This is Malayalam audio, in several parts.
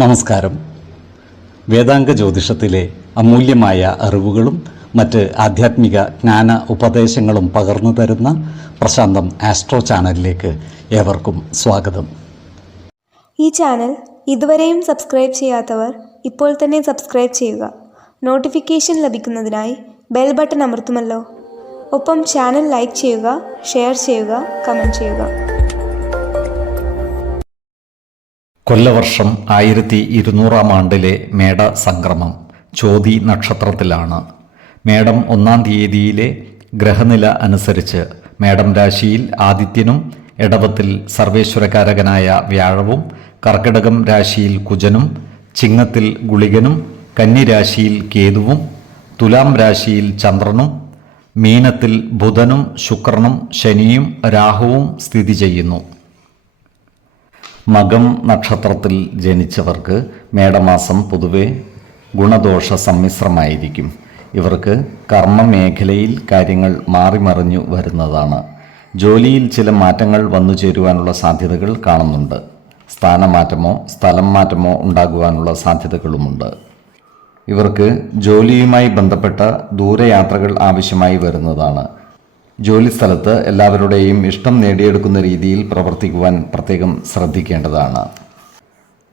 നമസ്കാരം. വേദാംഗ ജ്യോതിഷത്തിലെ അമൂല്യമായ അറിവുകളും മറ്റ് ആധ്യാത്മിക ജ്ഞാന ഉപദേശങ്ങളും പകർന്നു തരുന്ന പ്രശാന്തം ആസ്ട്രോ ചാനലിലേക്ക് ഏവർക്കും സ്വാഗതം. ഈ ചാനൽ ഇതുവരെയും സബ്സ്ക്രൈബ് ചെയ്യാത്തവർ ഇപ്പോൾ തന്നെ സബ്സ്ക്രൈബ് ചെയ്യുക. നോട്ടിഫിക്കേഷൻ ലഭിക്കുന്നതിനായി ബെൽ ബട്ടൺ അമർത്തുമല്ലോ. ഒപ്പം ചാനൽ ലൈക്ക് ചെയ്യുക, ഷെയർ ചെയ്യുക, കമൻറ്റ് ചെയ്യുക. കൊല്ലവർഷം 1200 മേട സംക്രമം ചോതി നക്ഷത്രത്തിലാണ്. മേടം 1-ാം തീയതിയിലെ ഗ്രഹനില അനുസരിച്ച് മേടം രാശിയിൽ ആദിത്യനും, എടവത്തിൽ സർവേശ്വരകാരകനായ വ്യാഴവും, കർക്കിടകം രാശിയിൽ കുജനും, ചിങ്ങത്തിൽ ഗുളികനും, കന്നിരാശിയിൽ കേതുവും, തുലാം രാശിയിൽ ചന്ദ്രനും, മീനത്തിൽ ബുധനും, ശുക്രനും, ശനിയും രാഹുവും സ്ഥിതി ചെയ്യുന്നു. മകം നക്ഷത്രത്തിൽ ജനിച്ചവർക്ക് മേടമാസം പൊതുവെ ഗുണദോഷ സമ്മിശ്രമായിരിക്കും. ഇവർക്ക് കർമ്മമേഖലയിൽ കാര്യങ്ങൾ മാറിമറിഞ്ഞു വരുന്നതാണ്. ജോലിയിൽ ചില മാറ്റങ്ങൾ വന്നു ചേരുവാനുള്ള സാധ്യതകൾ കാണുന്നുണ്ട്. സ്ഥാനമാറ്റമോ സ്ഥലം മാറ്റമോ ഉണ്ടാകുവാനുള്ള സാധ്യതകളുമുണ്ട്. ഇവർക്ക് ജോലിയുമായി ബന്ധപ്പെട്ട ദൂരയാത്രകൾ ആവശ്യമായി വരുന്നതാണ്. ജോലിസ്ഥലത്ത് എല്ലാവരുടെയും ഇഷ്ടം നേടിയെടുക്കുന്ന രീതിയിൽ പ്രവർത്തിക്കുവാൻ പ്രത്യേകം ശ്രദ്ധിക്കേണ്ടതാണ്.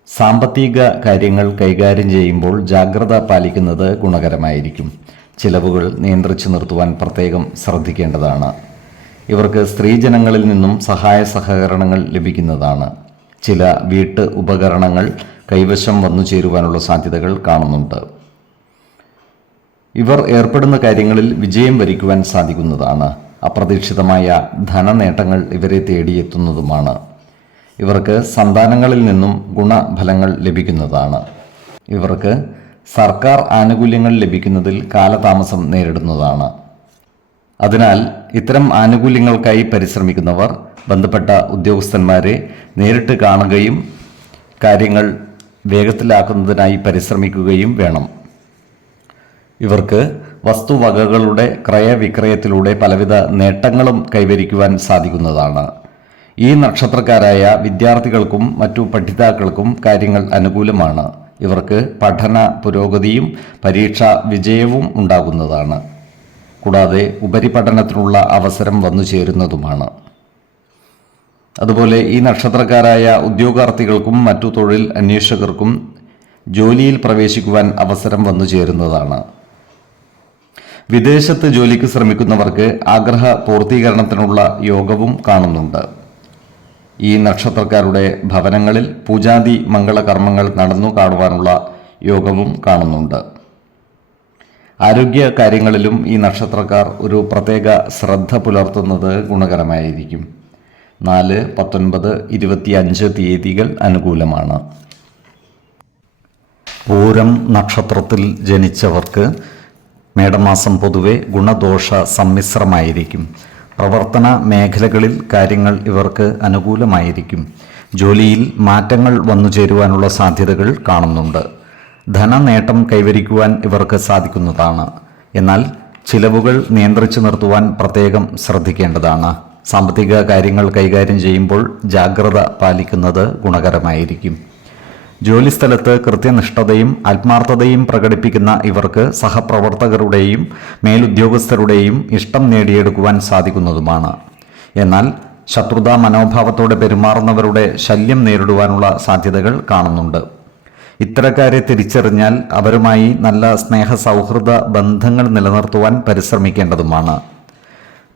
സാമ്പത്തിക കാര്യങ്ങൾ കൈകാര്യം ചെയ്യുമ്പോൾ ജാഗ്രത പാലിക്കുന്നത് ഗുണകരമായിരിക്കും. ചിലവുകൾ നിയന്ത്രിച്ചു നിർത്തുവാൻ പ്രത്യേകം ശ്രദ്ധിക്കേണ്ടതാണ്. ഇവർക്ക് സ്ത്രീജനങ്ങളിൽ നിന്നും സഹായ സഹകരണങ്ങൾ ലഭിക്കുന്നതാണ്. ചില വീട്ട് ഉപകരണങ്ങൾ കൈവശം വന്നു ചേരുവാനുള്ള സാധ്യതകൾ കാണുന്നുണ്ട്. ഇവർ ഏർപ്പെടുന്ന കാര്യങ്ങളിൽ വിജയം വരിക്കുവാൻ സാധിക്കുന്നതാണ്. അപ്രതീക്ഷിതമായ ധനനേട്ടങ്ങൾ ഇവരെ തേടിയെത്തുന്നതുമാണ്. ഇവർക്ക് സന്താനങ്ങളിൽ നിന്നും ഗുണഫലങ്ങൾ ലഭിക്കുന്നതാണ്. ഇവർക്ക് സർക്കാർ ആനുകൂല്യങ്ങൾ ലഭിക്കുന്നതിൽ കാലതാമസം നേരിടുന്നതാണ്. അതിനാൽ ഇത്തരം ആനുകൂല്യങ്ങൾക്കായി പരിശ്രമിക്കുന്നവർ ബന്ധപ്പെട്ട ഉദ്യോഗസ്ഥന്മാരെ നേരിട്ട് കാണുകയും കാര്യങ്ങൾ വേഗത്തിലാക്കുന്നതിനായി പരിശ്രമിക്കുകയും വേണം. ഇവർക്ക് വസ്തുവകകളുടെ ക്രയവിക്രയത്തിലൂടെ പലവിധ നേട്ടങ്ങളും കൈവരിക്കുവാൻ സാധിക്കുന്നതാണ്. ഈ നക്ഷത്രക്കാരായ വിദ്യാർത്ഥികൾക്കും മറ്റു പഠിതാക്കൾക്കും കാര്യങ്ങൾ അനുകൂലമാണ്. ഇവർക്ക് പഠന പുരോഗതിയും പരീക്ഷാ വിജയവും ഉണ്ടാകുന്നതാണ്. കൂടാതെ ഉപരിപഠനത്തിനുള്ള അവസരം വന്നു ചേരുന്നതുമാണ്. അതുപോലെ ഈ നക്ഷത്രക്കാരായ ഉദ്യോഗാർത്ഥികൾക്കും മറ്റു തൊഴിൽ അന്വേഷകർക്കും ജോലിയിൽ പ്രവേശിക്കുവാൻ അവസരം വന്നു ചേരുന്നതാണ്. വിദേശത്ത് ജോലിക്ക് ശ്രമിക്കുന്നവർക്ക് ആഗ്രഹ പൂർത്തീകരണത്തിനുള്ള യോഗവും കാണുന്നുണ്ട്. ഈ നക്ഷത്രക്കാരുടെ ഭവനങ്ങളിൽ പൂജാതി മംഗളകർമ്മങ്ങൾ നടന്നു കാണുവാനുള്ള യോഗവും കാണുന്നുണ്ട്. ആരോഗ്യ കാര്യങ്ങളിലും ഈ നക്ഷത്രക്കാർ ഒരു പ്രത്യേക ശ്രദ്ധ പുലർത്തുന്നത് ഗുണകരമായിരിക്കും. 4, 19, 25 തീയതികൾ അനുകൂലമാണ്. പൂരം നക്ഷത്രത്തിൽ ജനിച്ചവർക്ക് മേടമാസം പൊതുവെ ഗുണദോഷ സമ്മിശ്രമായിരിക്കും. പ്രവർത്തന മേഖലകളിൽ കാര്യങ്ങൾ ഇവർക്ക് അനുകൂലമായിരിക്കും. ജോലിയിൽ മാറ്റങ്ങൾ വന്നു ചേരുവാനുള്ള സാധ്യതകൾ കാണുന്നുണ്ട്. ധനനേട്ടം കൈവരിക്കുവാൻ ഇവർക്ക് സാധിക്കുന്നതാണ്. എന്നാൽ ചിലവുകൾ നിയന്ത്രിച്ചു നിർത്തുവാൻ പ്രത്യേകം ശ്രദ്ധിക്കേണ്ടതാണ്. സാമ്പത്തിക കാര്യങ്ങൾ കൈകാര്യം ചെയ്യുമ്പോൾ ജാഗ്രത പാലിക്കുന്നത് ഗുണകരമായിരിക്കും. ജോലിസ്ഥലത്ത് കൃത്യനിഷ്ഠതയും ആത്മാർത്ഥതയും പ്രകടിപ്പിക്കുന്ന ഇവർക്ക് സഹപ്രവർത്തകരുടെയും മേലുദ്യോഗസ്ഥരുടെയും ഇഷ്ടം നേടിയെടുക്കുവാൻ സാധിക്കുന്നതുമാണ്. എന്നാൽ ശത്രുതാ മനോഭാവത്തോടെ പെരുമാറുന്നവരുടെ ശല്യം നേരിടുവാനുള്ള സാധ്യതകൾ കാണുന്നുണ്ട്. ഇത്തരക്കാരെ തിരിച്ചറിഞ്ഞാൽ അവരുമായി നല്ല സ്നേഹസൗഹൃദ ബന്ധങ്ങൾ നിലനിർത്തുവാൻ പരിശ്രമിക്കേണ്ടതുമാണ്.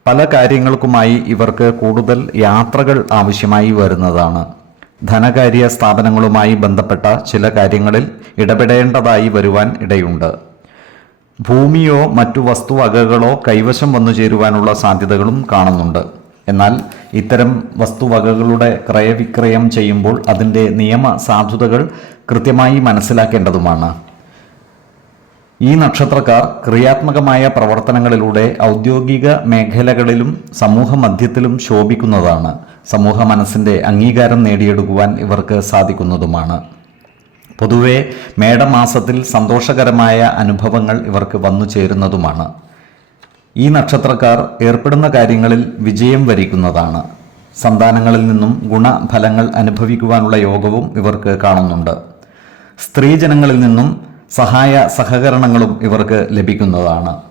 പല കാര്യങ്ങൾക്കുമായി ഇവർക്ക് കൂടുതൽ യാത്രകൾ ആവശ്യമായി വരുന്നതാണ്. ധനകാര്യ സ്ഥാപനങ്ങളുമായി ബന്ധപ്പെട്ട ചില കാര്യങ്ങളിൽ ഇടപെടേണ്ടതായി വരുവാൻ ഇടയുണ്ട്. ഭൂമിയോ മറ്റു വസ്തുവകകളോ കൈവശം വന്നു ചേരുവാനുള്ള സാധ്യതകളും കാണുന്നുണ്ട്. എന്നാൽ ഇത്തരം വസ്തുവകകളുടെ ക്രയവിക്രയം ചെയ്യുമ്പോൾ അതിൻ്റെ നിയമ സാധുതകൾ കൃത്യമായി മനസ്സിലാക്കേണ്ടതുമാണ്. ഈ നക്ഷത്രക്കാർ ക്രിയാത്മകമായ പ്രവർത്തനങ്ങളിലൂടെ ഔദ്യോഗിക മേഖലകളിലും സമൂഹ മധ്യത്തിലും ശോഭിക്കുന്നതാണ്. സമൂഹ മനസ്സിൻ്റെ അംഗീകാരം നേടിയെടുക്കുവാൻ ഇവർക്ക് സാധിക്കുന്നതുമാണ്. പൊതുവെ മേടമാസത്തിൽ സന്തോഷകരമായ അനുഭവങ്ങൾ ഇവർക്ക് വന്നു ചേരുന്നതുമാണ്. ഈ നക്ഷത്രക്കാർ ഏർപ്പെടുന്ന കാര്യങ്ങളിൽ വിജയം വരിക്കുന്നതാണ്. സന്താനങ്ങളിൽ നിന്നും ഗുണഫലങ്ങൾ അനുഭവിക്കുവാനുള്ള യോഗവും ഇവർക്ക് കാണുന്നുണ്ട്. സ്ത്രീജനങ്ങളിൽ നിന്നും സഹായ സഹകരണങ്ങളും ഇവർക്ക് ലഭിക്കുന്നതാണ്.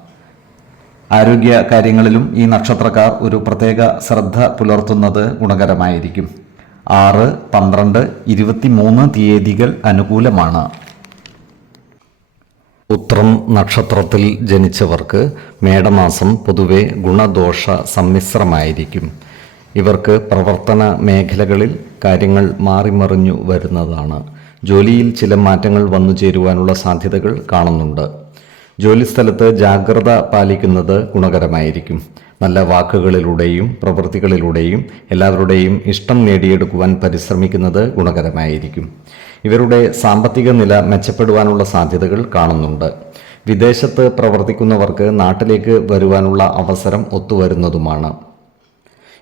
ആരോഗ്യ കാര്യങ്ങളിലും ഈ നക്ഷത്രക്കാർ ഒരു പ്രത്യേക ശ്രദ്ധ പുലർത്തുന്നത് ഗുണകരമായിരിക്കും. 6, 12, 23 തീയതികൾ അനുകൂലമാണ്. ഉത്രം നക്ഷത്രത്തിൽ ജനിച്ചവർക്ക് മേടമാസം പൊതുവെ ഗുണദോഷ സമ്മിശ്രമായിരിക്കും. ഇവർക്ക് പ്രവർത്തന മേഖലകളിൽ കാര്യങ്ങൾ മാറിമറിഞ്ഞു വരുന്നതാണ്. ജോലിയിൽ ചില മാറ്റങ്ങൾ വന്നു ചേരുവാനുള്ള സാധ്യതകൾ കാണുന്നുണ്ട്. ജോലിസ്ഥലത്ത് ജാഗ്രത പാലിക്കുന്നത് ഗുണകരമായിരിക്കും. നല്ല വാക്കുകളിലൂടെയും പ്രവൃത്തികളിലൂടെയും എല്ലാവരുടെയും ഇഷ്ടം നേടിയെടുക്കുവാൻ പരിശ്രമിക്കുന്നത് ഗുണകരമായിരിക്കും. ഇവരുടെ സാമ്പത്തിക നില മെച്ചപ്പെടുവാനുള്ള സാധ്യതകൾ കാണുന്നുണ്ട്. വിദേശത്ത് പ്രവർത്തിക്കുന്നവർക്ക് നാട്ടിലേക്ക് വരുവാനുള്ള അവസരം ഒത്തുവരുന്നതുമാണ്.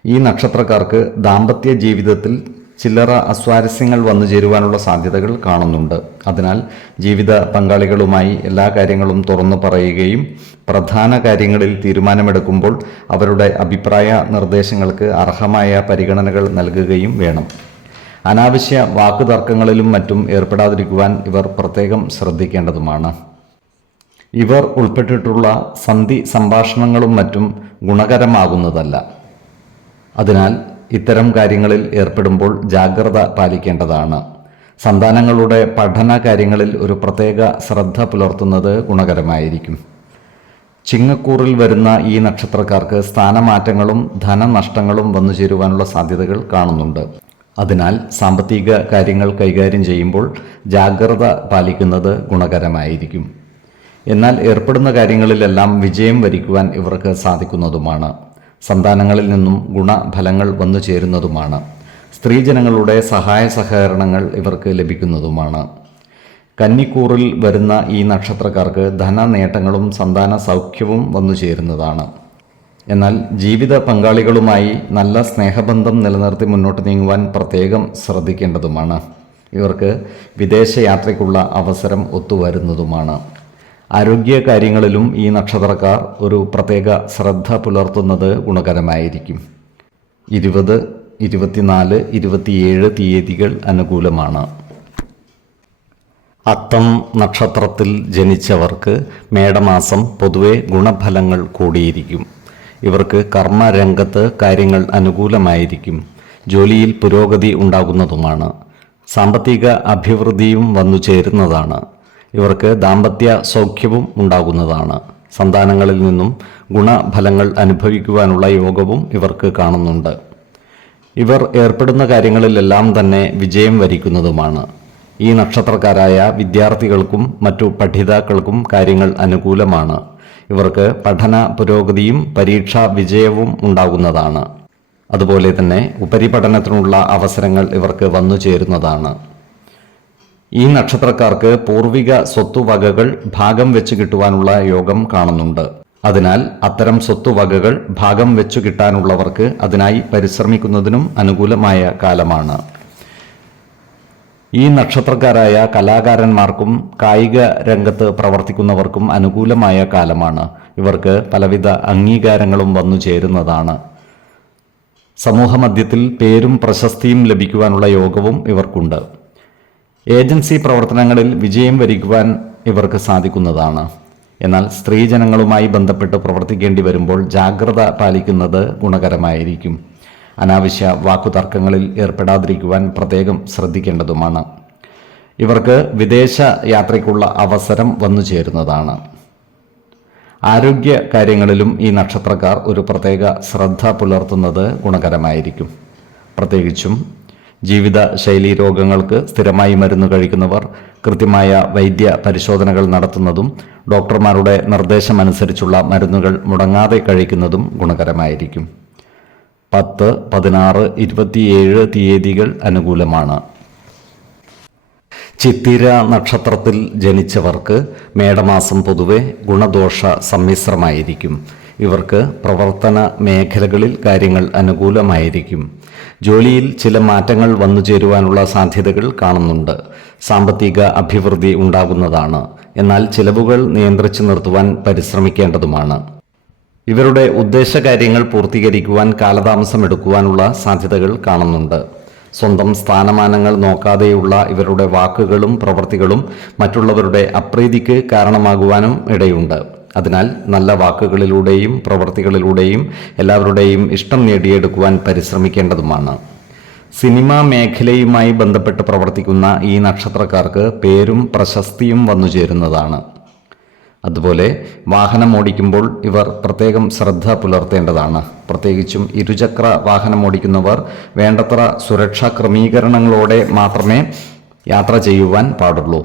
ഈ നക്ഷത്രക്കാർക്ക് ദാമ്പത്യ ജീവിതത്തിൽ ചില്ലറ അസ്വാരസ്യങ്ങൾ വന്നു ചേരുവാനുള്ള സാധ്യതകൾ കാണുന്നുണ്ട്. അതിനാൽ ജീവിത പങ്കാളികളുമായി എല്ലാ കാര്യങ്ങളും തുറന്നു പറയുകയും പ്രധാന കാര്യങ്ങളിൽ തീരുമാനമെടുക്കുമ്പോൾ അവരുടെ അഭിപ്രായ നിർദ്ദേശങ്ങൾക്ക് അർഹമായ പരിഗണനകൾ നൽകുകയും വേണം. അനാവശ്യ വാക്കുതർക്കങ്ങളിലും മറ്റും ഏർപ്പെടാതിരിക്കുവാൻ ഇവർ പ്രത്യേകം ശ്രദ്ധിക്കേണ്ടതുമാണ്. ഇവർ ഉൾപ്പെട്ടിട്ടുള്ള സന്ധി സംഭാഷണങ്ങളും മറ്റും ഗുണകരമാകുന്നതല്ല. അതിനാൽ ഇത്തരം കാര്യങ്ങളിൽ ഏർപ്പെടുമ്പോൾ ജാഗ്രത പാലിക്കേണ്ടതാണ്. സന്താനങ്ങളുടെ പഠന കാര്യങ്ങളിൽ ഒരു പ്രത്യേക ശ്രദ്ധ പുലർത്തുന്നത് ഗുണകരമായിരിക്കും. ചിങ്ങക്കൂറിൽ വരുന്ന ഈ നക്ഷത്രക്കാർക്ക് സ്ഥാനമാറ്റങ്ങളും ധനനഷ്ടങ്ങളും വന്നു ചേരുവാനുള്ള സാധ്യതകൾ കാണുന്നുണ്ട്. അതിനാൽ സാമ്പത്തിക കാര്യങ്ങൾ കൈകാര്യം ചെയ്യുമ്പോൾ ജാഗ്രത പാലിക്കുന്നത് ഗുണകരമായിരിക്കും. എന്നാൽ ഏർപ്പെടുന്ന കാര്യങ്ങളിലെല്ലാം വിജയം വരിക്കുവാൻ ഇവർക്ക് സാധിക്കുന്നതുമാണ്. സന്താനങ്ങളിൽ നിന്നും ഗുണഫലങ്ങൾ വന്നു ചേരുന്നതുമാണ്. സ്ത്രീജനങ്ങളുടെ സഹായ സഹകരണങ്ങൾ ഇവർക്ക് ലഭിക്കുന്നതുമാണ്. കന്നിക്കൂറിൽ വരുന്ന ഈ നക്ഷത്രക്കാർക്ക് ധനനേട്ടങ്ങളും സന്താന സൗഖ്യവും വന്നു ചേരുന്നതാണ്. എന്നാൽ ജീവിത പങ്കാളികളുമായി നല്ല സ്നേഹബന്ധം നിലനിർത്തി മുന്നോട്ട് നീങ്ങുവാൻ പ്രത്യേകം ശ്രദ്ധിക്കേണ്ടതുമാണ്. ഇവർക്ക് വിദേശയാത്രയ്ക്കുള്ള അവസരം ഒത്തുവരുന്നതുമാണ്. ആരോഗ്യ കാര്യങ്ങളിലും ഈ നക്ഷത്രക്കാർ ഒരു പ്രത്യേക ശ്രദ്ധ പുലർത്തുന്നത് ഗുണകരമായിരിക്കും. 20, 24, 27 തീയതികൾ അനുകൂലമാണ്. അത്തം നക്ഷത്രത്തിൽ ജനിച്ചവർക്ക് മേടമാസം പൊതുവെ ഗുണഫലങ്ങൾ കൂടിയിരിക്കും. ഇവർക്ക് കർമ്മരംഗത്ത് കാര്യങ്ങൾ അനുകൂലമായിരിക്കും. ജോലിയിൽ പുരോഗതി ഉണ്ടാകുന്നതുമാണ്. സാമ്പത്തിക അഭിവൃദ്ധിയും വന്നു ചേരുന്നതാണ്. ഇവർക്ക് ദാമ്പത്യ സൗഖ്യവും ഉണ്ടാകുന്നതാണ്. സന്താനങ്ങളിൽ നിന്നും ഗുണഫലങ്ങൾ അനുഭവിക്കുവാനുള്ള യോഗവും ഇവർക്ക് കാണുന്നുണ്ട്. ഇവർ ഏർപ്പെടുന്ന കാര്യങ്ങളിലെല്ലാം തന്നെ വിജയം വരിക്കുന്നതുമാണ്. ഈ നക്ഷത്രക്കാരായ വിദ്യാർത്ഥികൾക്കും മറ്റു പഠിതാക്കൾക്കും കാര്യങ്ങൾ അനുകൂലമാണ്. ഇവർക്ക് പഠന പുരോഗതിയും പരീക്ഷാ വിജയവും ഉണ്ടാകുന്നതാണ്. അതുപോലെ തന്നെ ഉപരിപഠനത്തിനുള്ള അവസരങ്ങൾ ഇവർക്ക് വന്നു ചേരുന്നതാണ്. ഈ നക്ഷത്രക്കാർക്ക് പൂർവിക സ്വത്തുവകകൾ ഭാഗം വെച്ച് കിട്ടുവാനുള്ള യോഗം കാണുന്നുണ്ട്. അതിനാൽ അത്തരം സ്വത്തുവകകൾ ഭാഗം വെച്ചു കിട്ടാനുള്ളവർക്ക് അതിനായി പരിശ്രമിക്കുന്നതിനും അനുകൂലമായ കാലമാണ്. ഈ നക്ഷത്രക്കാരായ കലാകാരന്മാർക്കും കായിക രംഗത്ത് പ്രവർത്തിക്കുന്നവർക്കും അനുകൂലമായ കാലമാണ്. ഇവർക്ക് പലവിധ അംഗീകാരങ്ങളും വന്നു ചേരുന്നതാണ്. സമൂഹമധ്യത്തിൽ പേരും പ്രശസ്തിയും ലഭിക്കുവാനുള്ള യോഗവും ഇവർക്കുണ്ട്. ഏജൻസി പ്രവർത്തനങ്ങളിൽ വിജയം വരിക്കുവാൻ ഇവർക്ക് സാധിക്കുന്നതാണ്. എന്നാൽ സ്ത്രീജനങ്ങളുമായി ബന്ധപ്പെട്ട് പ്രവർത്തിക്കേണ്ടി വരുമ്പോൾ ജാഗ്രത പാലിക്കുന്നത് ഗുണകരമായിരിക്കും. അനാവശ്യ വാക്കുതർക്കങ്ങളിൽ ഏർപ്പെടാതിരിക്കുവാൻ പ്രത്യേകം ശ്രദ്ധിക്കേണ്ടതുമാണ്. ഇവർക്ക് വിദേശ യാത്രയ്ക്കുള്ള അവസരം വന്നു ചേരുന്നതാണ്. ആരോഗ്യ കാര്യങ്ങളിലും ഈ നക്ഷത്രക്കാർ ഒരു പ്രത്യേക ശ്രദ്ധ പുലർത്തുന്നത് ഗുണകരമായിരിക്കും. പ്രത്യേകിച്ചും ജീവിത ശൈലീ രോഗങ്ങൾക്ക് സ്ഥിരമായി മരുന്ന് കഴിക്കുന്നവർ കൃത്യമായ വൈദ്യ പരിശോധനകൾ നടത്തുന്നതും ഡോക്ടർമാരുടെ നിർദ്ദേശമനുസരിച്ചുള്ള മരുന്നുകൾ മുടങ്ങാതെ കഴിക്കുന്നതും ഗുണകരമായിരിക്കും. 10, 16, 27 തീയതികൾ അനുകൂലമാണ്. ചിത്തിര നക്ഷത്രത്തിൽ ജനിച്ചവർക്ക് മേടമാസം പൊതുവെ ഗുണദോഷ സമ്മിശ്രമായിരിക്കും. ഇവർക്ക് പ്രവർത്തന മേഖലകളിൽ കാര്യങ്ങൾ അനുകൂലമായിരിക്കും. ജോലിയിൽ ചില മാറ്റങ്ങൾ വന്നു ചേരുവാനുള്ള സാധ്യതകൾ കാണുന്നുണ്ട്. സാമ്പത്തിക അഭിവൃദ്ധി ഉണ്ടാകുന്നതാണ്. എന്നാൽ ചിലവുകൾ നിയന്ത്രിച്ചു നിർത്തുവാൻ പരിശ്രമിക്കേണ്ടതുമാണ്. ഇവരുടെ ഉദ്ദേശകാര്യങ്ങൾ പൂർത്തീകരിക്കുവാൻ കാലതാമസം എടുക്കുവാനുള്ള സാധ്യതകൾ കാണുന്നുണ്ട്. സ്വന്തം സ്ഥാനമാനങ്ങൾ നോക്കാതെയുള്ള ഇവരുടെ വാക്കുകളും പ്രവൃത്തികളും മറ്റുള്ളവരുടെ അപ്രീതിക്ക് കാരണമാകുവാനും ഇടയുണ്ട്. അതിനാൽ നല്ല വാക്കുകളിലൂടെയും പ്രവൃത്തികളിലൂടെയും എല്ലാവരുടെയും ഇഷ്ടം നേടിയെടുക്കുവാൻ പരിശ്രമിക്കേണ്ടതുമാണ്. സിനിമാ മേഖലയുമായി ബന്ധപ്പെട്ട് പ്രവർത്തിക്കുന്ന ഈ നക്ഷത്രക്കാർക്ക് പേരും പ്രശസ്തിയും വന്നുചേരുന്നതാണ്. അതുപോലെ വാഹനമോടിക്കുമ്പോൾ ഇവർ പ്രത്യേകം ശ്രദ്ധ പുലർത്തേണ്ടതാണ്. പ്രത്യേകിച്ചും ഇരുചക്ര വാഹനമോടിക്കുന്നവർ വേണ്ടത്ര സുരക്ഷാ ക്രമീകരണങ്ങളോടെ മാത്രമേ യാത്ര ചെയ്യുവാൻ പാടുള്ളൂ.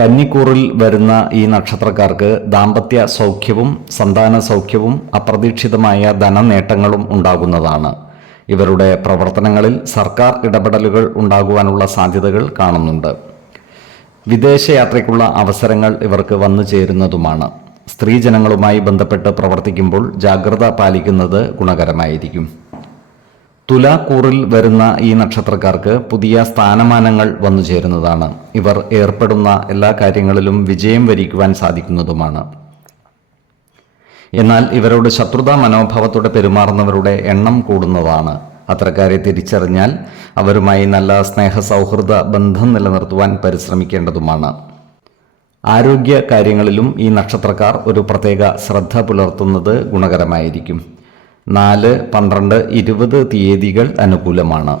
കന്നിക്കൂറിൽ വരുന്ന ഈ നക്ഷത്രക്കാർക്ക് ദാമ്പത്യ സൗഖ്യവും സന്താന സൗഖ്യവും അപ്രതീക്ഷിതമായ ധനനേട്ടങ്ങളും ഉണ്ടാകുന്നതാണ്. ഇവരുടെ പ്രവർത്തനങ്ങളിൽ സർക്കാർ ഇടപെടലുകൾ ഉണ്ടാകുവാനുള്ള സാധ്യതകൾ കാണുന്നുണ്ട്. വിദേശയാത്രയ്ക്കുള്ള അവസരങ്ങൾ ഇവർക്ക് വന്നു ചേരുന്നതുമാണ്. സ്ത്രീജനങ്ങളുമായി ബന്ധപ്പെട്ട് പ്രവർത്തിക്കുമ്പോൾ ജാഗ്രത പാലിക്കുന്നത് ഗുണകരമായിരിക്കും. തുലാക്കൂറിൽ വരുന്ന ഈ നക്ഷത്രക്കാർക്ക് പുതിയ സ്ഥാനമാനങ്ങൾ വന്നു ചേരുന്നതാണ്. ഇവർ ഏർപ്പെടുന്ന എല്ലാ കാര്യങ്ങളിലും വിജയം വരിക്കുവാൻ സാധിക്കുന്നതുമാണ്. എന്നാൽ ഇവരോട് ശത്രുതാ മനോഭാവത്തോടെ പെരുമാറുന്നവരുടെ എണ്ണം കൂടുന്നതാണ്. അത്തരക്കാരെ തിരിച്ചറിഞ്ഞാൽ അവരുമായി നല്ല സ്നേഹ സൗഹൃദ ബന്ധം നിലനിർത്തുവാൻ പരിശ്രമിക്കേണ്ടതുമാണ്. ആരോഗ്യ കാര്യങ്ങളിലും ഈ നക്ഷത്രക്കാർ ഒരു പ്രത്യേക ശ്രദ്ധ പുലർത്തുന്നത് ഗുണകരമായിരിക്കും. 4, 12, 20 തീയതികൾ അനുകൂലമാണ്.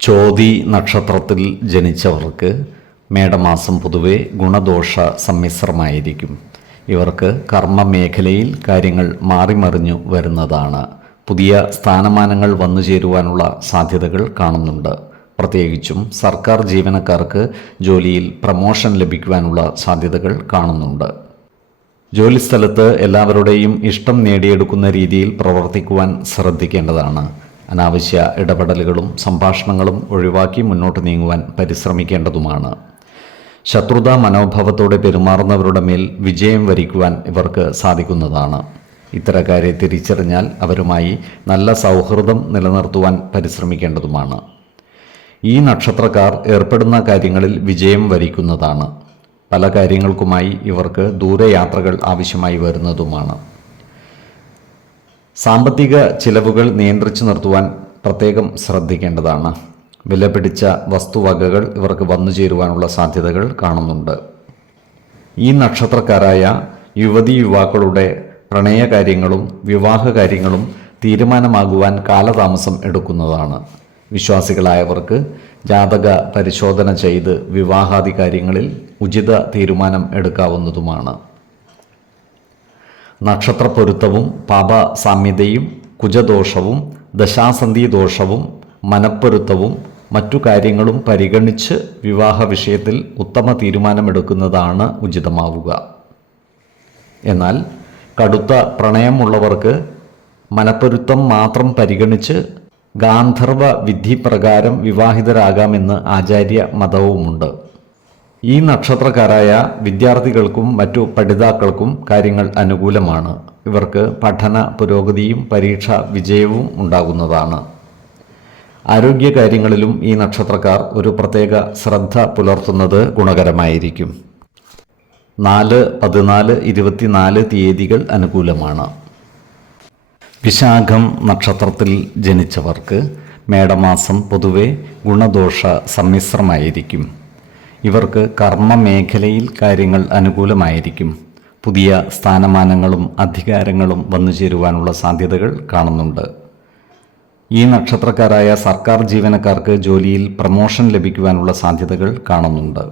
ചോതി നക്ഷത്രത്തിൽ ജനിച്ചവർക്ക് മേടമാസം പൊതുവെ ഗുണദോഷ സമ്മിശ്രമായിരിക്കും. ഇവർക്ക് കർമ്മ മേഖലയിൽ കാര്യങ്ങൾ മാറിമറിഞ്ഞു വരുന്നതാണ്. പുതിയ സ്ഥാനമാനങ്ങൾ വന്നു ചേരുവാനുള്ള സാധ്യതകൾ കാണുന്നുണ്ട്. പ്രത്യേകിച്ചും സർക്കാർ ജീവനക്കാർക്ക് ജോലിയിൽ പ്രമോഷൻ ലഭിക്കുവാനുള്ള സാധ്യതകൾ കാണുന്നുണ്ട്. ജോലിസ്ഥലത്ത് എല്ലാവരുടെയും ഇഷ്ടം നേടിയെടുക്കുന്ന രീതിയിൽ പ്രവർത്തിക്കുവാൻ ശ്രദ്ധിക്കേണ്ടതാണ്. അനാവശ്യ ഇടപെടലുകളും സംഭാഷണങ്ങളും ഒഴിവാക്കി മുന്നോട്ട് നീങ്ങുവാൻ പരിശ്രമിക്കേണ്ടതുമാണ്. ശത്രുതാ മനോഭാവത്തോടെ പെരുമാറുന്നവരുടെ മേൽ വിജയം വരിക്കുവാൻ ഇവർക്ക് സാധിക്കുന്നതാണ്. ഇത്തരക്കാരെ തിരിച്ചറിഞ്ഞാൽ അവരുമായി നല്ല സൗഹൃദം നിലനിർത്തുവാൻ പരിശ്രമിക്കേണ്ടതുമാണ്. ഈ നക്ഷത്രക്കാർ ഏർപ്പെടുന്ന കാര്യങ്ങളിൽ വിജയം വരിക്കുന്നതാണ്. പല കാര്യങ്ങൾക്കുമായി ഇവർക്ക് ദൂരയാത്രകൾ ആവശ്യമായി വരുന്നതുമാണ്. സാമ്പത്തിക ചിലവുകൾ നിയന്ത്രിച്ചു നിർത്തുവാൻ പ്രത്യേകം ശ്രദ്ധിക്കേണ്ടതാണ്. വിലപിടിച്ച വസ്തുവകകൾ ഇവർക്ക് വന്നു ചേരുവാനുള്ള സാധ്യതകൾ കാണുന്നുണ്ട്. ഈ നക്ഷത്രക്കാരായ യുവതീ യുവാക്കളുടെ പ്രണയകാര്യങ്ങളും വിവാഹകാര്യങ്ങളും തീരുമാനമാകുവാൻ കാലതാമസം എടുക്കുന്നതാണ്. വിശ്വാസികളായവർക്ക് ജാതക പരിശോധന ചെയ്ത് വിവാഹാദി കാര്യങ്ങളിൽ ഉചിത തീരുമാനം എടുക്കാവുന്നതുമാണ്. നക്ഷത്രപ്പൊരുത്തവും പാപസാമ്യതയും കുജദോഷവും ദശാസന്ധി ദോഷവും മനപ്പൊരുത്തവും മറ്റു കാര്യങ്ങളും പരിഗണിച്ച് വിവാഹ വിഷയത്തിൽ ഉത്തമ തീരുമാനമെടുക്കുന്നതാണ് ഉചിതമാവുക. എന്നാൽ കടുത്ത പ്രണയമുള്ളവർക്ക് മനപ്പൊരുത്തം മാത്രം പരിഗണിച്ച് ഗാന്ധർവ വിധി പ്രകാരം വിവാഹിതരാകാമെന്ന് ആചാര്യ മതവുമുണ്ട്. ഈ നക്ഷത്രക്കാരായ വിദ്യാർത്ഥികൾക്കും മറ്റു പഠിതാക്കൾക്കും കാര്യങ്ങൾ അനുകൂലമാണ്. ഇവർക്ക് പഠന പുരോഗതിയും പരീക്ഷാ വിജയവും ഉണ്ടാകുന്നതാണ്. ആരോഗ്യകാര്യങ്ങളിലും ഈ നക്ഷത്രക്കാർ ഒരു പ്രത്യേക ശ്രദ്ധ പുലർത്തുന്നത് ഗുണകരമായിരിക്കും. 4, 14, 24 തീയതികൾ അനുകൂലമാണ്. വിശാഖം നക്ഷത്രത്തിൽ ജനിച്ചവർക്ക് മേടമാസം പൊതുവെ ഗുണദോഷ സമ്മിശ്രമായിരിക്കും. ഇവർക്ക് കർമ്മ മേഖലയിൽ കാര്യങ്ങൾ അനുകൂലമായിരിക്കും. പുതിയ സ്ഥാനമാനങ്ങളും അധികാരങ്ങളും വന്നു ചേരുവാനുള്ള സാധ്യതകൾ കാണുന്നുണ്ട്. ഈ നക്ഷത്രക്കാരായ സർക്കാർ ജീവനക്കാർക്ക് ജോലിയിൽ പ്രമോഷൻ ലഭിക്കുവാനുള്ള സാധ്യതകൾ കാണുന്നുണ്ട്.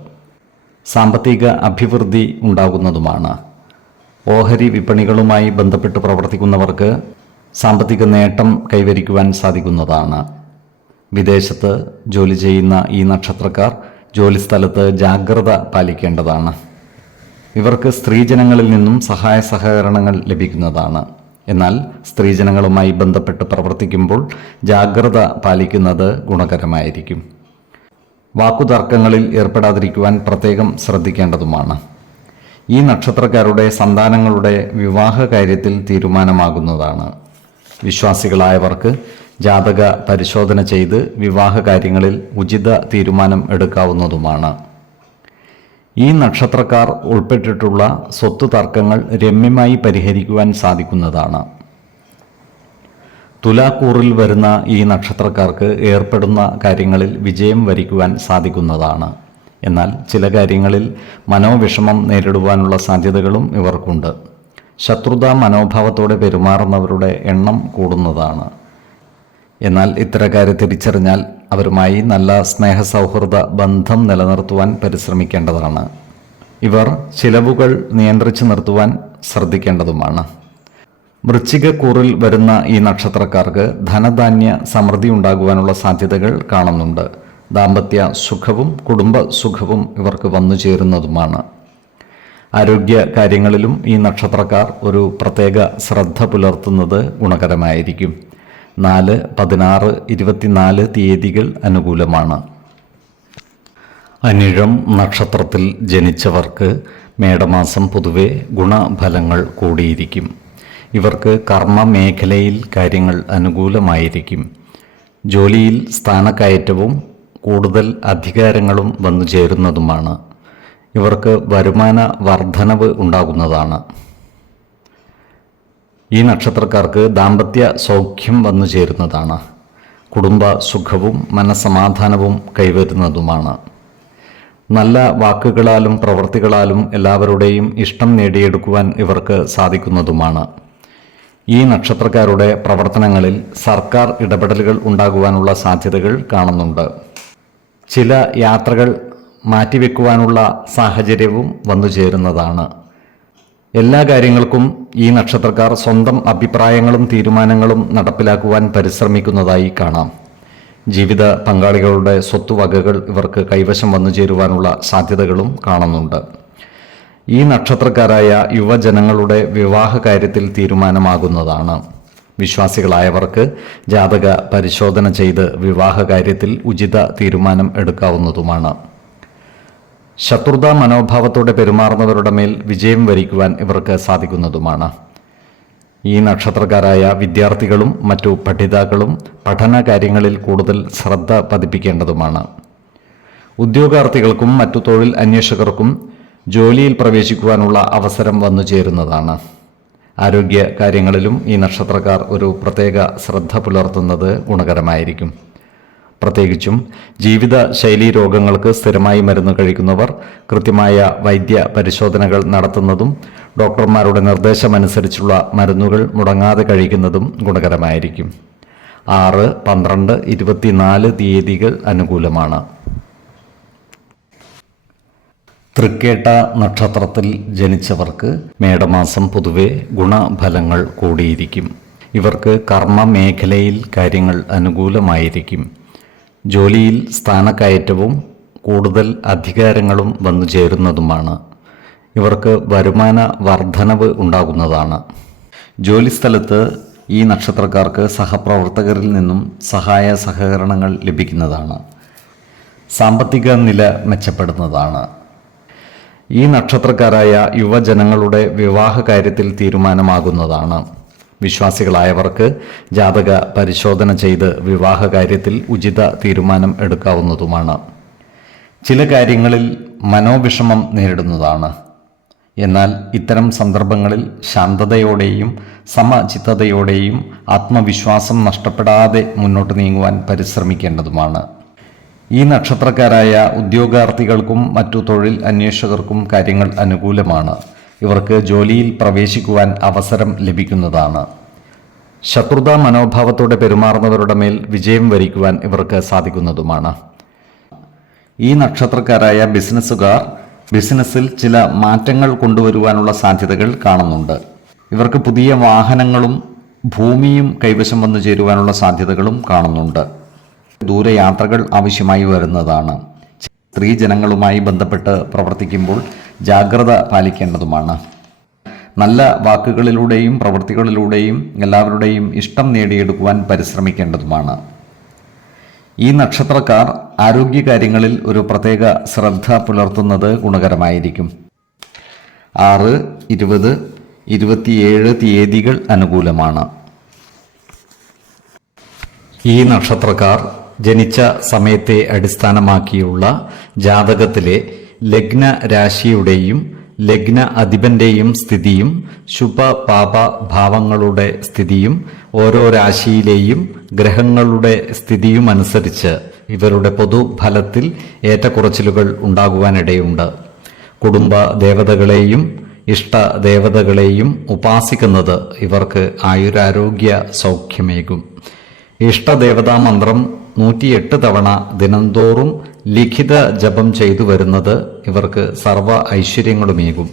സാമ്പത്തിക അഭിവൃദ്ധി ഉണ്ടാകുന്നതുമാണ്. ഓഹരി വിപണികളുമായി ബന്ധപ്പെട്ട് പ്രവർത്തിക്കുന്നവർക്ക് സാമ്പത്തിക നേട്ടം കൈവരിക്കുവാൻ സാധിക്കുന്നതാണ്. വിദേശത്ത് ജോലി ചെയ്യുന്ന ഈ നക്ഷത്രക്കാർ ജോലിസ്ഥലത്ത് ജാഗ്രത പാലിക്കേണ്ടതാണ്. ഇവർക്ക് സ്ത്രീജനങ്ങളിൽ നിന്നും സഹായ സഹകരണങ്ങൾ ലഭിക്കുന്നതാണ്. എന്നാൽ സ്ത്രീജനങ്ങളുമായി ബന്ധപ്പെട്ട് പ്രവർത്തിക്കുമ്പോൾ ജാഗ്രത പാലിക്കുന്നത് ഗുണകരമായിരിക്കും. വാക്കുതർക്കങ്ങളിൽ ഏർപ്പെടാതിരിക്കുവാൻ പ്രത്യേകം ശ്രദ്ധിക്കേണ്ടതുമാണ്. ഈ നക്ഷത്രക്കാരുടെ സന്താനങ്ങളുടെ വിവാഹ കാര്യത്തിൽ തീരുമാനമാകുന്നതാണ്. വിശ്വാസികളായവർക്ക് ജാതക പരിശോധന ചെയ്ത് വിവാഹ കാര്യങ്ങളിൽ ഉചിത തീരുമാനം എടുക്കാവുന്നതുമാണ്. ഈ നക്ഷത്രക്കാർ ഉൾപ്പെട്ടിട്ടുള്ള സ്വത്ത് തർക്കങ്ങൾ രമ്യമായി പരിഹരിക്കുവാൻ സാധിക്കുന്നതാണ്. തുലാക്കൂറിൽ വരുന്ന ഈ നക്ഷത്രക്കാർക്ക് ഏർപ്പെടുന്ന കാര്യങ്ങളിൽ വിജയം വരിക്കുവാൻ സാധിക്കുന്നതാണ്. എന്നാൽ ചില കാര്യങ്ങളിൽ മനോവിഷമം നേരിടുവാനുള്ള സാധ്യതകളും ഇവർക്കുണ്ട്. ശത്രുതാ മനോഭാവത്തോടെ പെരുമാറുന്നവരുടെ എണ്ണം കൂടുന്നതാണ്. എന്നാൽ ഇത്തരക്കാരെ തിരിച്ചറിഞ്ഞാൽ അവരുമായി നല്ല സ്നേഹസൗഹൃദ ബന്ധം നിലനിർത്തുവാൻ പരിശ്രമിക്കേണ്ടതാണ്. ഇവർ ചിലവുകൾ നിയന്ത്രിച്ചു നിർത്തുവാൻ ശ്രദ്ധിക്കേണ്ടതുമാണ്. വൃശ്ചികക്കൂറിൽ വരുന്ന ഈ നക്ഷത്രക്കാർക്ക് ധനധാന്യ സമൃദ്ധി ഉണ്ടാകുവാനുള്ള സാധ്യതകൾ കാണുന്നുണ്ട്. ദാമ്പത്യ സുഖവും കുടുംബ സുഖവും ഇവർക്ക് വന്നു ചേരുന്നതുമാണ്. ആരോഗ്യ കാര്യങ്ങളിലും ഈ നക്ഷത്രക്കാർ ഒരു പ്രത്യേക ശ്രദ്ധ പുലർത്തുന്നത് ഗുണകരമായിരിക്കും. 4, 16, 24 തീയതികൾ അനുകൂലമാണ്. അനിഴം നക്ഷത്രത്തിൽ ജനിച്ചവർക്ക് മേടമാസം പൊതുവെ ഗുണഫലങ്ങൾ കൂടിയിരിക്കും. ഇവർക്ക് കർമ്മ മേഖലയിൽ കാര്യങ്ങൾ അനുകൂലമായിരിക്കും. ജോലിയിൽ സ്ഥാനക്കയറ്റവും കൂടുതൽ അധികാരങ്ങളും വന്നു ചേരുന്നതുമാണ്. ഇവർക്ക് വരുമാന വർധനവ് ഉണ്ടാകുന്നതാണ്. ഈ നക്ഷത്രക്കാർക്ക് ദാമ്പത്യ സൗഖ്യം വന്നു ചേരുന്നതാണ്. കുടുംബ സുഖവും മനസ്സമാധാനവും കൈവരുന്നതുമാണ്. നല്ല വാക്കുകളാലും പ്രവൃത്തികളാലും എല്ലാവരുടെയും ഇഷ്ടം നേടിയെടുക്കുവാൻ ഇവർക്ക് സാധിക്കുന്നതുമാണ്. ഈ നക്ഷത്രക്കാരുടെ പ്രവർത്തനങ്ങളിൽ സർക്കാർ ഇടപെടലുകൾ ഉണ്ടാകുവാനുള്ള സാധ്യതകൾ കാണുന്നുണ്ട്. ചില യാത്രകൾ മാറ്റിവെക്കുവാനുള്ള സാഹചര്യവും വന്നു ചേരുന്നതാണ്. എല്ലാ കാര്യങ്ങൾക്കും ഈ നക്ഷത്രക്കാർ സ്വന്തം അഭിപ്രായങ്ങളും തീരുമാനങ്ങളും നടപ്പിലാക്കുവാൻ പരിശ്രമിക്കുന്നതായി കാണാം. ജീവിത പങ്കാളികളുടെ സ്വത്തുവകകൾ ഇവർക്ക് കൈവശം വന്നു ചേരുവാനുള്ള സാധ്യതകളും കാണുന്നുണ്ട്. ഈ നക്ഷത്രക്കാരായ യുവജനങ്ങളുടെ വിവാഹ കാര്യത്തിൽ തീരുമാനമാകുന്നതാണ്. വിശ്വാസികളായവർക്ക് ജാതക പരിശോധന ചെയ്ത് വിവാഹ കാര്യത്തിൽ ഉചിത തീരുമാനം എടുക്കാവുന്നതുമാണ്. ശത്രുതാ മനോഭാവത്തോടെ പെരുമാറുന്നവരുടെ മേൽ വിജയം വരിക്കുവാൻ ഇവർക്ക് സാധിക്കുന്നതുമാണ്. ഈ നക്ഷത്രക്കാരായ വിദ്യാർത്ഥികളും മറ്റു പഠിതാക്കളും പഠന കാര്യങ്ങളിൽ കൂടുതൽ ശ്രദ്ധ പതിപ്പിക്കേണ്ടതുമാണ്. ഉദ്യോഗാർത്ഥികൾക്കും മറ്റു തൊഴിൽ അന്വേഷകർക്കും ജോലിയിൽ പ്രവേശിക്കുവാനുള്ള അവസരം വന്നു ചേരുന്നതാണ്. ആരോഗ്യ കാര്യങ്ങളിലും ഈ നക്ഷത്രക്കാർ ഒരു പ്രത്യേക ശ്രദ്ധ പുലർത്തുന്നത് ഗുണകരമായിരിക്കും. പ്രത്യേകിച്ചും ജീവിത ശൈലീ രോഗങ്ങൾക്ക് സ്ഥിരമായി മരുന്ന് കഴിക്കുന്നവർ കൃത്യമായ വൈദ്യ പരിശോധനകൾ നടത്തുന്നതും ഡോക്ടർമാരുടെ നിർദ്ദേശമനുസരിച്ചുള്ള മരുന്നുകൾ മുടങ്ങാതെ കഴിക്കുന്നതും ഗുണകരമായിരിക്കും. 6, 12, 24 തീയതികൾ അനുകൂലമാണ്. തൃക്കേട്ട നക്ഷത്രത്തിൽ ജനിച്ചവർക്ക് മേടമാസം പൊതുവെ ഗുണഫലങ്ങൾ കൂടിയിരിക്കും. ഇവർക്ക് കർമ്മ മേഖലയിൽ കാര്യങ്ങൾ അനുകൂലമായിരിക്കും. ജോലിയിൽ സ്ഥാനക്കയറ്റവും കൂടുതൽ അധികാരങ്ങളും വന്നു ചേരുന്നതുമാണ്. ഇവർക്ക് വരുമാന വർധനവ് ഉണ്ടാകുന്നതാണ്. ജോലിസ്ഥലത്ത് ഈ നക്ഷത്രക്കാർക്ക് സഹപ്രവർത്തകരിൽ നിന്നും സഹായ സഹകരണങ്ങൾ ലഭിക്കുന്നതാണ്. സാമ്പത്തിക നില മെച്ചപ്പെടുന്നതാണ്. ഈ നക്ഷത്രക്കാരായ യുവജനങ്ങളുടെ വിവാഹ കാര്യത്തിൽ തീരുമാനമാകുന്നതാണ്. വിശ്വാസികളായവർക്ക് ജാതക പരിശോധന ചെയ്ത് വിവാഹ കാര്യത്തിൽ ഉചിത തീരുമാനം എടുക്കാവുന്നതുമാണ്. ചില കാര്യങ്ങളിൽ മനോവിഷമം നേരിടുന്നതാണ്. എന്നാൽ ഇത്തരം സന്ദർഭങ്ങളിൽ ശാന്തതയോടെയും സമചിത്തതയോടെയും ആത്മവിശ്വാസം നഷ്ടപ്പെടാതെ മുന്നോട്ട് നീങ്ങുവാൻ പരിശ്രമിക്കേണ്ടതുമാണ്. ഈ നക്ഷത്രക്കാരായ ഉദ്യോഗാർത്ഥികൾക്കും മറ്റു തൊഴിൽ അന്വേഷകർക്കും കാര്യങ്ങൾ അനുകൂലമാണ്. ഇവർക്ക് ജോലിയിൽ പ്രവേശിക്കുവാൻ അവസരം ലഭിക്കുന്നതാണ്. ശത്രുതാ മനോഭാവത്തോടെ പെരുമാറുന്നവരുടെ മേൽ വിജയം വരിക്കുവാൻ ഇവർക്ക് സാധിക്കുന്നതുമാണ്. ഈ നക്ഷത്രക്കാരായ ബിസിനസ്സുകാർ ബിസിനസ്സിൽ ചില മാറ്റങ്ങൾ കൊണ്ടുവരുവാനുള്ള സാധ്യതകൾ കാണുന്നുണ്ട്. ഇവർക്ക് പുതിയ വാഹനങ്ങളും ഭൂമിയും കൈവശം വന്നു ചേരുവാനുള്ള സാധ്യതകളും കാണുന്നുണ്ട്. ദൂരയാത്രകൾ ആവശ്യമായി വരുന്നതാണ്. സ്ത്രീജനങ്ങളുമായി ബന്ധപ്പെട്ട് പ്രവർത്തിക്കുമ്പോൾ ജാഗ്രത പാലിക്കേണ്ടതുമാണ്. നല്ല വാക്കുകളിലൂടെയും പ്രവൃത്തികളിലൂടെയും എല്ലാവരുടെയും ഇഷ്ടം നേടിയെടുക്കുവാൻ പരിശ്രമിക്കേണ്ടതുമാണ്. ഈ നക്ഷത്രക്കാർ ആരോഗ്യകാര്യങ്ങളിൽ ഒരു പ്രത്യേക ശ്രദ്ധ പുലർത്തുന്നത് ഗുണകരമായിരിക്കും. 6, 20, 27 തീയതികൾ അനുകൂലമാണ്. ഈ നക്ഷത്രക്കാർ ജനിച്ച സമയത്തെ അടിസ്ഥാനമാക്കിയുള്ള ജാതകത്തിലെ ലഗ്ന രാശിയുടെയും ലഗ്ന അധിപന്റെയും സ്ഥിതിയും ശുഭ പാപ ഭാവങ്ങളുടെ സ്ഥിതിയും ഓരോ രാശിയിലെയും ഗ്രഹങ്ങളുടെ സ്ഥിതിയും അനുസരിച്ച് ഇവരുടെ പൊതുഫലത്തിൽ ഏറ്റക്കുറച്ചിലുകൾ ഉണ്ടാകുവാനിടയുണ്ട്. കുടുംബ ദേവതകളെയും ഇഷ്ടദേവതകളെയും ഉപാസിക്കുന്നത് ഇവർക്ക് ആയുരാരോഗ്യ സൗഖ്യമേകും. ഇഷ്ടദേവതാ മന്ത്രം 108 തവണ ദിനംതോറും ലിഖിത ജപം ചെയ്തു വരുന്നത് ഇവർക്ക് സർവ ഐശ്വര്യങ്ങളുമേകും.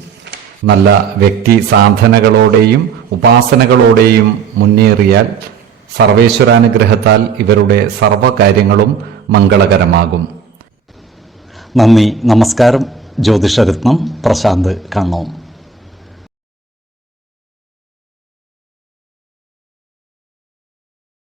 നല്ല വ്യക്തി സാധനകളോടെയും ഉപാസനകളോടെയും മുന്നേറിയാൽ സർവേശ്വരാനുഗ്രഹത്താൽ ഇവരുടെ സർവകാര്യങ്ങളും മംഗളകരമാകും. നന്ദി, നമസ്കാരം. ജ്യോതിഷരത്നം പ്രശാന്ത് കണ്ണോം.